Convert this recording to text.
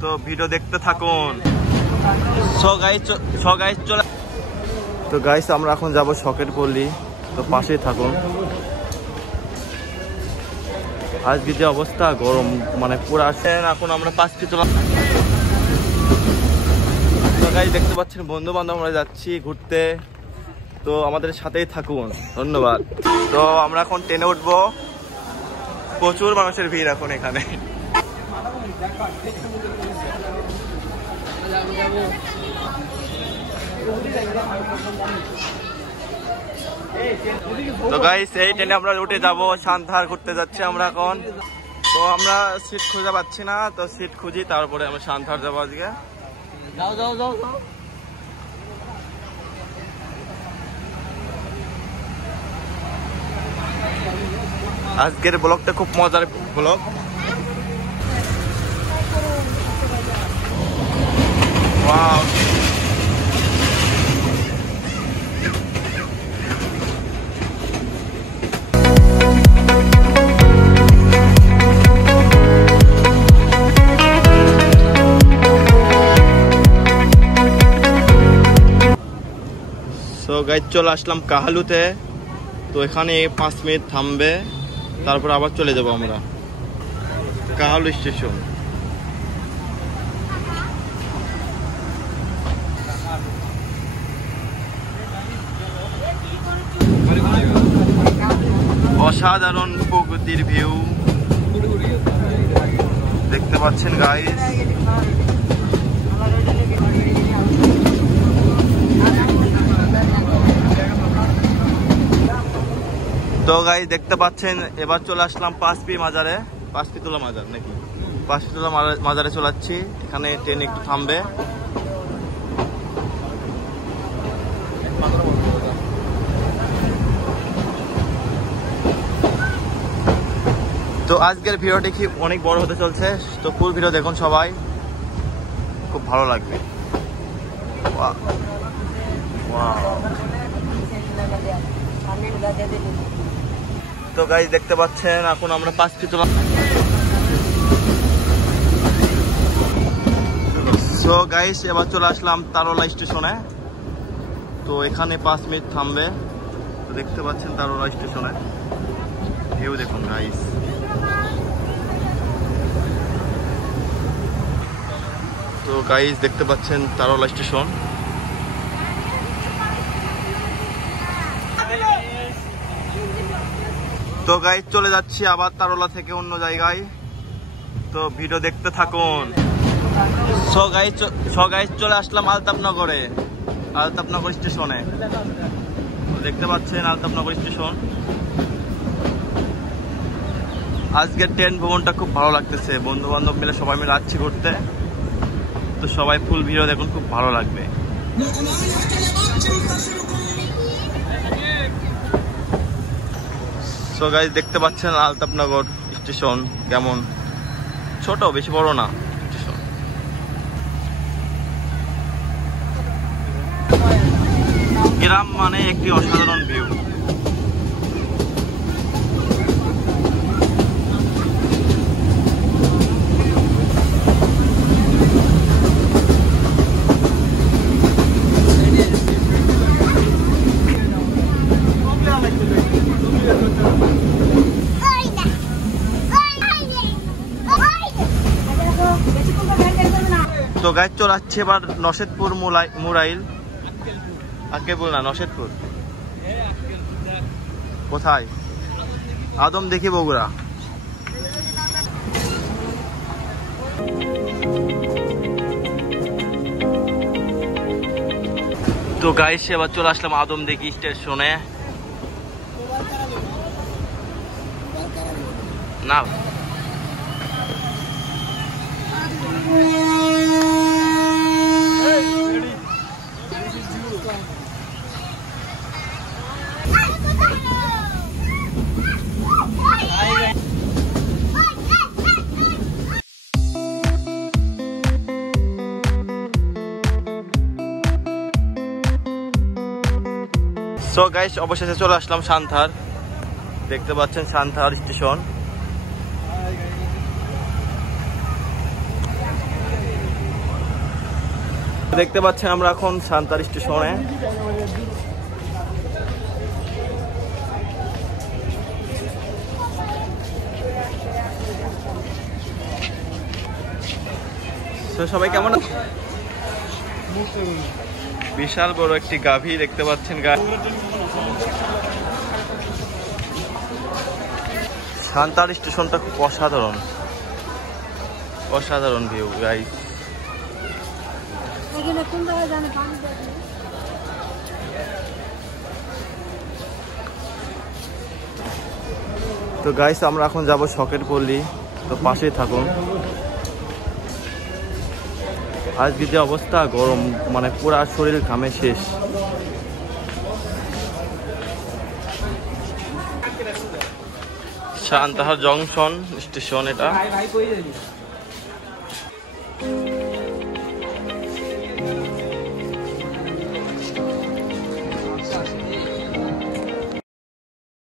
তো ভিডিও দেখতে থাকুন। তো গাইস আমরা এখন যাব শখের পল্লী, তো পাশেই থাকুন। আজকে যে অবস্থা গরম, মানে পুরো আসেন। এখন আমরা 5 ফিট দেখতে পাচ্ছেন, বন্ধু বান্ধব আমরা যাচ্ছি ঘুরতে, তো আমাদের সাথেই থাকুন, ধন্যবাদ। তো আমরা এখন ট্রেনে উঠবো, প্রচুর মানুষের ভিড় এখন এখানে। তো গাইস এই ট্রেনে আমরা উঠে যাব, সান্তাহার ঘুরতে যাচ্ছি আমরা এখন। তো আমরা সিট খুঁজে পাচ্ছি না, তো সিট খুঁজি, তারপরে আমরা সান্তাহার যাবো আজকে। আজকের ব্লগটা খুব মজার ব্লগ। ওয়াও, সো গাইস চলে আসলাম কাহালুতে। তো এখানে 5 মিনিট থামবে, তারপর আবার চলে যাব আমরা কাহালু স্টেশন। অসাধারণ প্রকৃতির ভিউ দেখতে পাচ্ছেন গাইস। তো গাইস দেখতে পাচ্ছেন, এবার চলে আসলাম পাঁচপি মাজারে, পাঁচপিতলা মাজার নাকি, পাঁচপিতলা মাজারে চলে যাচ্ছি। এখানে ট্রেন একটু থামবে। তো আজকের ভিডিওটি কি অনেক বড় হতে চলছে, তো ফুল ভিডিও দেখুন সবাই, খুব ভালো লাগবে। তো গাইস দেখতে পাচ্ছেন, এখন আমরা পাঁচপিতলা। সো গাইস এবার চলে আসলাম তারোলা স্টেশনে। তো এখানে 5 মিনিট থামবে। তো দেখতে পাচ্ছেন তারোলা স্টেশনে ভিউ দেখুন গাইস। তো গাইস দেখতে পাচ্ছেন তারোলা স্টেশন। তো গাইস চলে যাচ্ছি আবার তারোলা থেকে অন্য জায়গায়, তো ভিডিও দেখতে থাকুন। সো গাইস চলে আসলাম আলতাপনগরে, আলতাপনগর স্টেশনে। দেখতে পাচ্ছেন আলতাপনগর স্টেশন। আজকের ট্রেন ভ্রমণটা খুব ভালো লাগতেছে, বন্ধু বান্ধব মিলে সবাই মিলে যাচ্ছি ঘুরতে। তো সবাই ফুল ভিডিও দেখুন, খুব ভালো লাগবে। সো গাইস দেখতে পাচ্ছেন আলতাপনগর স্টেশন কেমন, ছোট, বেশি বড় না স্টেশন। গ্রাম মানে একটি অসাধারণ ভিউ। তো গাইস চলে যাচ্ছে এবার নশেদপুর মুরাইল, আক্কেলপুর না, নশেদপুর। কোথায়? আদম দেখি বগুড়া। তো গাইস এবার চলে আসলাম আদম দেখি স্টেশনে। না সো গাইস অবশেষে চলে আসলাম সান্তাহার। দেখতে পাচ্ছেন সান্তাহার স্টেশন। দেখতে পাচ্ছেন আমরা এখন সান্তার স্টেশনে। সবাই কেমন? বিশাল বড় একটি গাভী দেখতে পাচ্ছেন। সান্তার স্টেশনটা খুব অসাধারণ, অসাধারণ ভিউ গাইস। তো গাইস আমরা এখন যাব শখের পল্লী, তো পাশেই থাকুন। আজকে যে অবস্থা গরম, মানে পুরা শরীর ঘামে শেষ। সান্তাহার জংশন স্টেশন এটা।